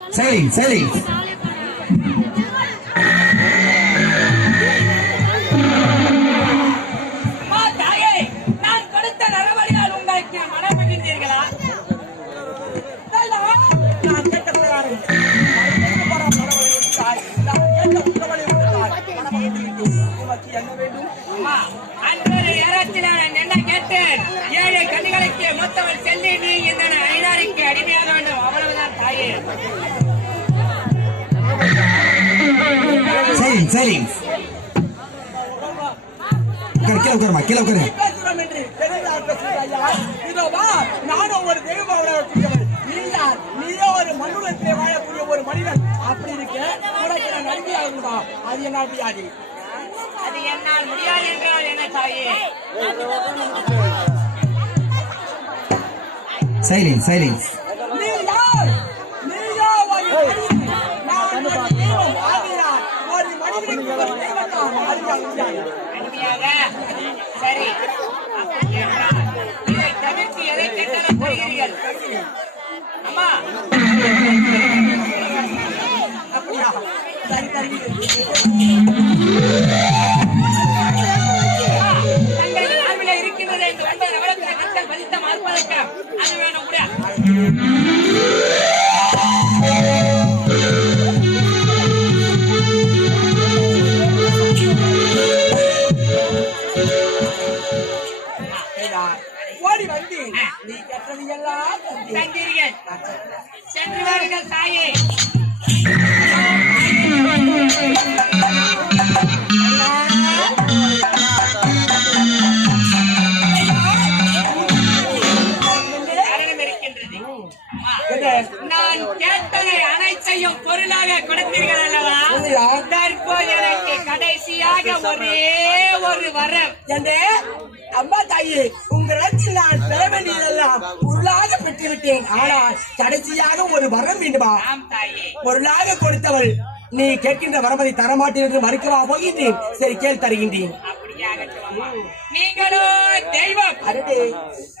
Sailing, sailing. ஏழை கண்ணிகளுக்கு மொத்தவள் செல்லி நீ இந்த ஐநாருக்கு அடிமையாக வேண்டும். அவ்வளவுதான் தாயே. Sailing, sailing. கீழே உட்காரு. நானும் ஒரு தெய்வம், நீயோ ஒரு மண்ணுலத்திலே வாழக்கூடிய ஒரு மனிதன். அப்படி இருக்கு உனக்கு நான் நன்றியாகும்டா. அது என்ன முடியாது, அது என்னால் முடியாது என்றால் என்ன தாயே? Sailing, sailing. நீ யார்? நீயோ ஒரு மனிதன். நான் ஒரு தெய்வம் ஆகிறார். ஒரு மனிதனுக்கு ஒரு தெய்வம் தான் அறிவாக முடியாது. அடிமையாக? சரி, அப்படி என்றால் இதை தவிர்த்து எதை கேட்டாலும் தருகிறீர்கள். அம்மா, அப்படியா? சரி தருகிறேன். தங்கள் வாழ்வில இருக்கின்றது என்று 9 நவரத்தின கண்கள் பதித்த மார்பதக்கம் அது வேணும் கூட. ஓடி வந்து நீ கற்றது எல்லாம் தந்தீர்கள். சென்று வாருங்கள் தாயே. நான் கேட்டதை அனைத்தையும் பொருளாக கொடுத்தீர்கள் அல்லவா? தற்போது எனக்கு கடைசியாக ஒரே ஒரு வரம். அம்மா தாயே, உங்களிடத்தில் நான் பெற வேண்டியதெல்லாம் பொருளாக பெற்றுவிட்டேன். ஆனால் கடைசியாக ஒரு வரம் வேண்டுமா? பொருளாக கொடுத்தவள் நீ கேட்கின்ற வரமதை தரமாட்டேன் என்று மறுக்கவா போகின்றேன். சரி, கேள், தருகின்றேன். நீங்களோ தெய்வம்,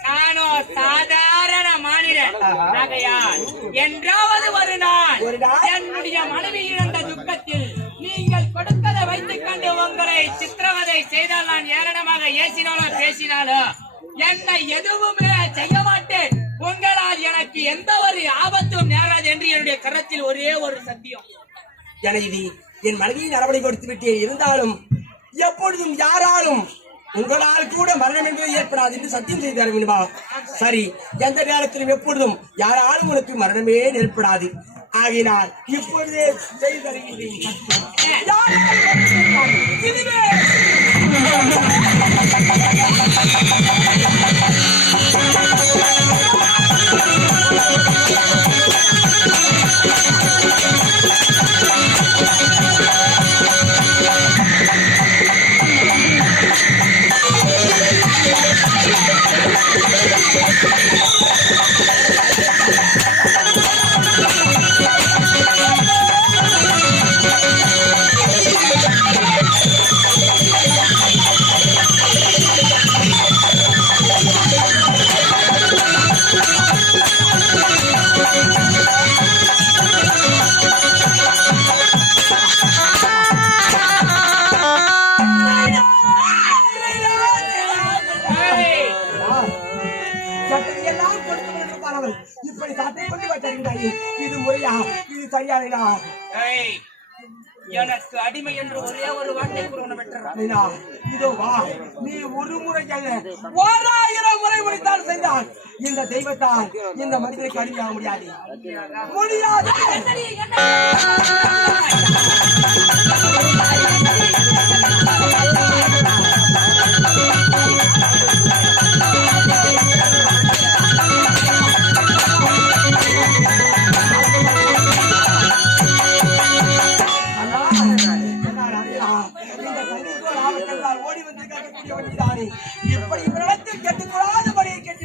நானோ சாதாரண மாநிலம். ஆகையால் என்றாவது ஒரு நாள் என்னுடைய மனைவி இழந்த துக்கத்தில் நீங்கள் கொடுத்ததை வைத்துக் கொண்டு உங்களை சித்திரவதை செய்தால் நான் ஏளனமாக ஏசினாலோ பேசினாலோ என்னை எதுவுமே செய்ய மாட்டேன். உங்களால் எனக்கு எந்த ஒரு ஆபத்தும் நேராது என்று என்னுடைய கரத்தில் ஒரே ஒரு சத்தியம். ஜனகிரி, என் மனைவியை நடவடிக்கை கொடுத்து விட்டேன். இருந்தாலும் எப்பொழுதும் யாராலும் உங்களால் கூட மரணம் என்பது ஏற்படாது என்று சத்தியம் செய்து தர வேண்டுமா? சரி, எந்த நேரத்திலும் எப்பொழுதும் யாராலும் உனக்கு மரணமே ஏற்படாது. ஆகினால் இப்பொழுதே செய்து தருகின்றேன். இப்படி சாட்டை கொண்டு வட்டார்கள். இது முறையா? இது சரியானதா? எனக்கு அடிமை என்று ஒரே ஒரு வார்த்தை கூறினா இதோ வா. நீ ஒரு முறை அல்ல 1000 முறை முடித்தால் செய்தால் இந்த தெய்வத்தால் இந்த மனிதனுக்கு அடிமையாக முடியாது. ஓடி வந்து கேட்கக்கூடிய வண்டிதானே. இப்படி இடத்தில் கேட்டுக்கூடாத படியை கேட்டு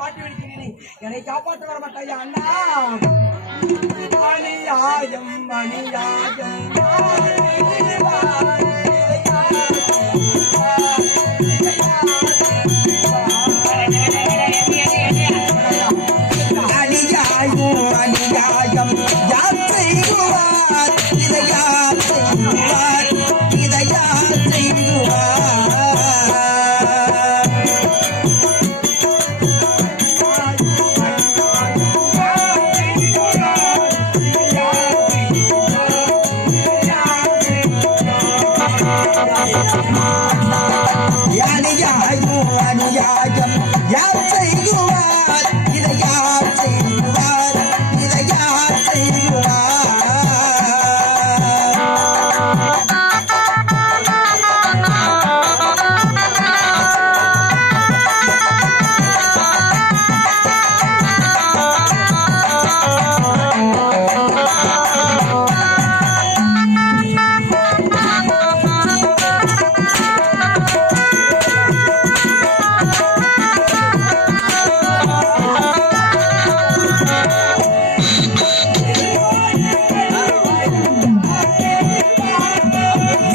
மாட்டி வைக்கிறேன். என்னை காப்பாற்ற வர மாட்டாயா அண்ணா? அணியாயம் அணியாயம் அணியாயம் அணியாயம் செய்குவார் இதை யார் செய்குவார் இதை யார் செய்குவார் அநியாயம் அநியாயம் யார் செய்குவார் இதை யார் செய்குவார் இதை யார் செய்குவார்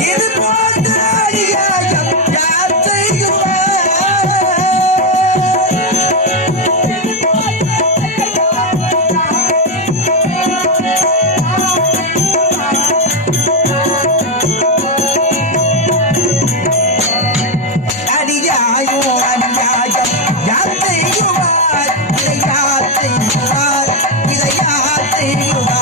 இது போன்ற அநியாயம் யார் செய்குவார் அநியாயம் அநியாயம் யார் செய்குவார் இதை யார் செய்குவார் இதை யார் செய்குவார்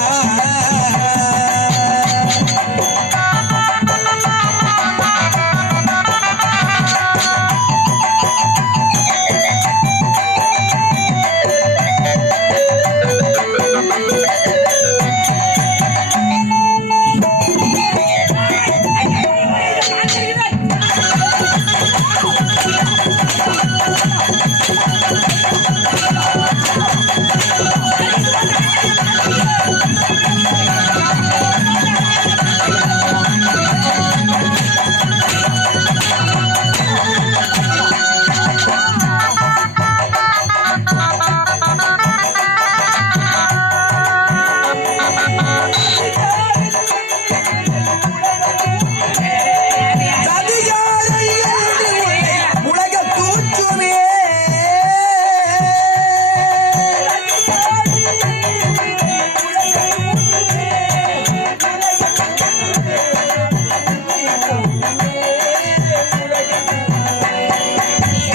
உலக தூற்றுமே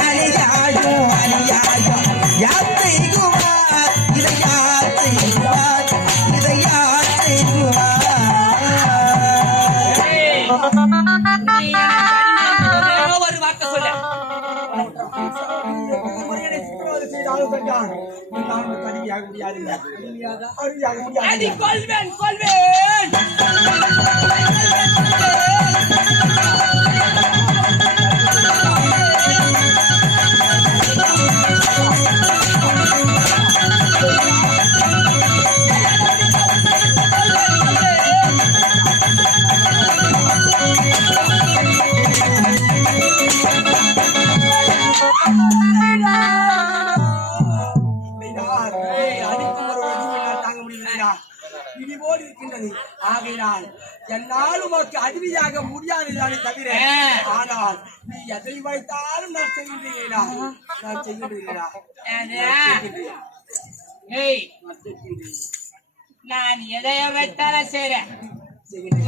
அநியாயம் அநியாயம் யார் செய்குவார் இதை யார் செய்குவார் இதை யார் செய்குவார் நீ எனக்கு ஒரே ஒரு வார்த்தை சொல்லு. அடி கொல்வேன் கொல்வேன். இடிபோல் இருக்கின்றது. ஆகையினால் என்னால் உமக்கு அடிமையாக முடியாதுதானே தவிர, ஆனால் நீ எதை வைத்தாலும் நான் செய்கின்றீங்களா? நான் செய்கின்றீங்களா? ஏய், நான் எதைய வைத்தாலும் செய்றேன்.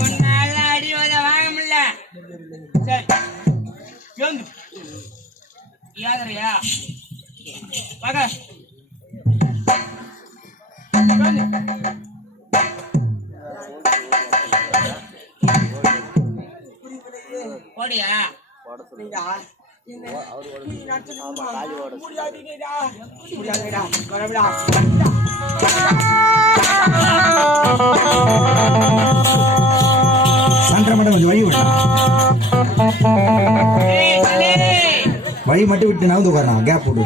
உன்னால அடிவத வாங்க முடியல. சரி, யாதரையா பக போடியா சந்திரமடம் கொஞ்சம் வழி விட்டு வழி மட்டும் விட்டு நகர்ந்து உட்காரணும் கேப் போட்டு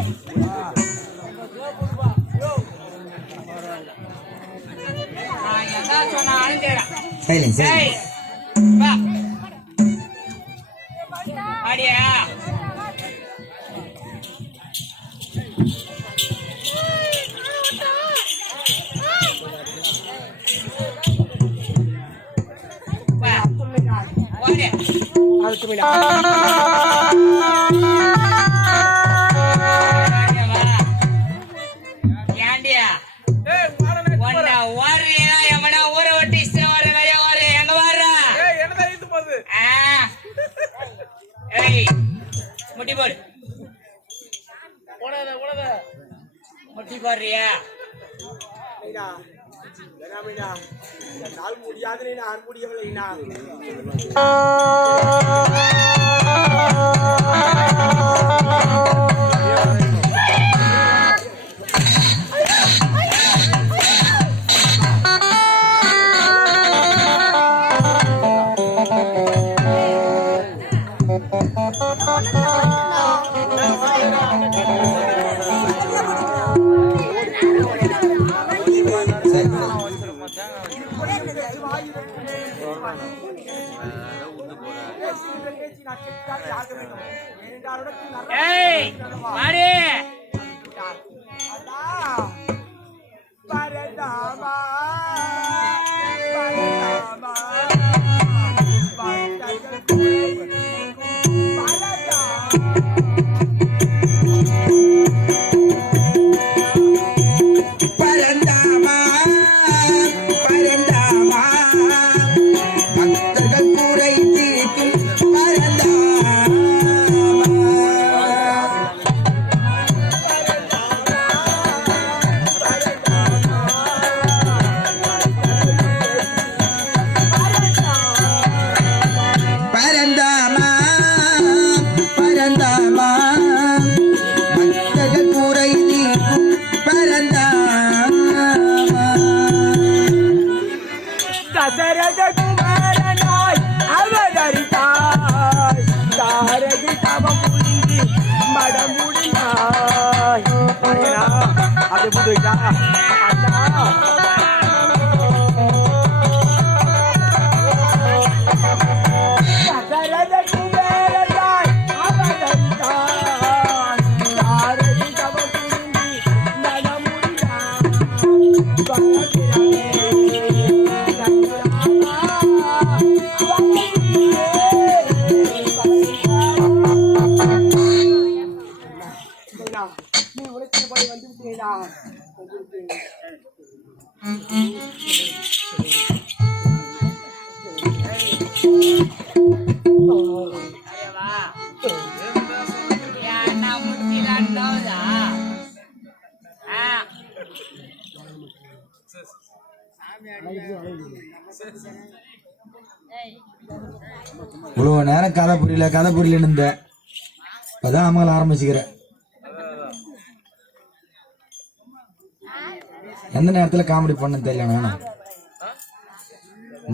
சைலன்ஸ் ஆடியா ஏண்டியா எவனா ஊற ஒட்டி போடு முட்டி போடுறியா முடியாது நான் முடியவில்லை ஏய் மாறி இவ்வளவு நேரம் கதை புரியலன்னு இருந்த இப்பதான் அம்மாவில் ஆரம்பிச்சுக்கிறேன். எந்த நேரத்துல காமெடி பண்ணு தெரியல. நானும்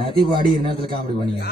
நதி பாடி நேரத்துல காமெடி பண்ணீங்க.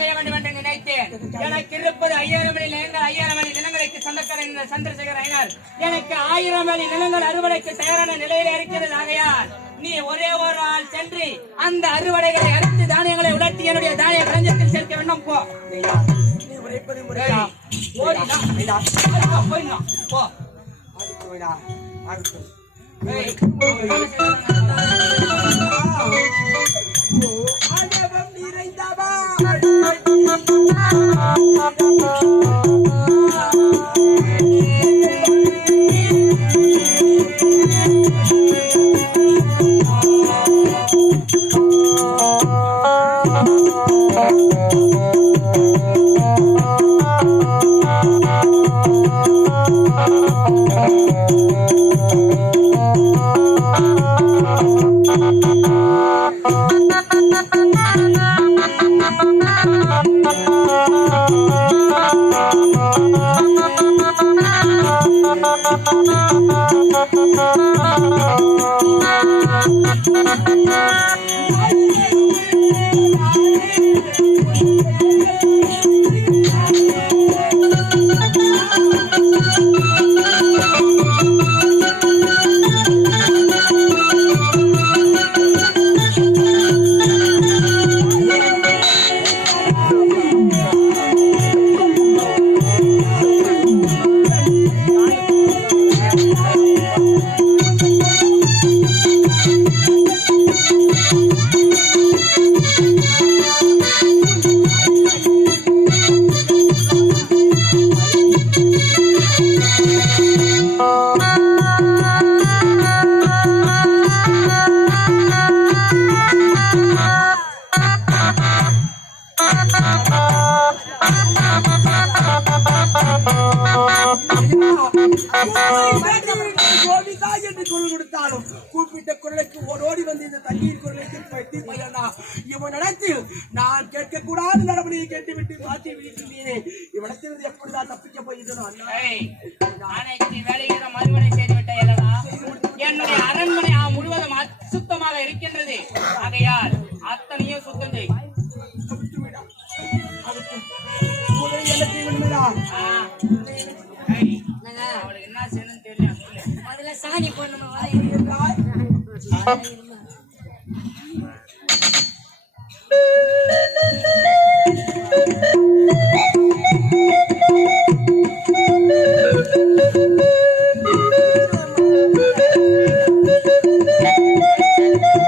செய்ய வேண்டும் என்று நினைத்தேன். எனக்கு இருப்பது 5000 வேலி நிலங்கள். 5000 வேலி நிலங்களுக்கு சொந்தக்காரன் சந்திரசேகர் ஐயனார். எனக்கு 1000 வேலி நிலங்கள் அறுவடைக்கு தயாரான நிலையில் இருக்கிறது. ஆகையால் நீ ஒரே ஒரு ஆள் சென்று அந்த அறுவடைகளை அறுத்து தானியங்களை உலர்த்தி என்னுடைய தானிய களஞ்சத்தில் சேர்க்க வேண்டும். போ குரல் கொடுத்தாலும் கூப்பிட்ட குரலுக்கு ஓடோடி வந்து இந்த தண்ணீர் குரலை தீர்ப்பையா இவன் இடத்தில் நான் கேட்கக்கூடாத நடவடிக்கை கேட்டுவிட்டு மாற்றி விழிக்கின்றேனே இவனத்திலிருந்து எப்படிதான் தப்பிக்க போயிருந்தோம் அனைத்து வேலைகளை மறுமனை செய்துவிட்ட அல்லவா? என்னுடைய அரண்மனை முழுவதும் அசுத்தமாக இருக்கின்றது. ஆகையால் அத்தனையும் சுத்தம் செய். அவளுக்கு என்ன செய்யணும்னு தெரியல. அதுல சாணி போடணும்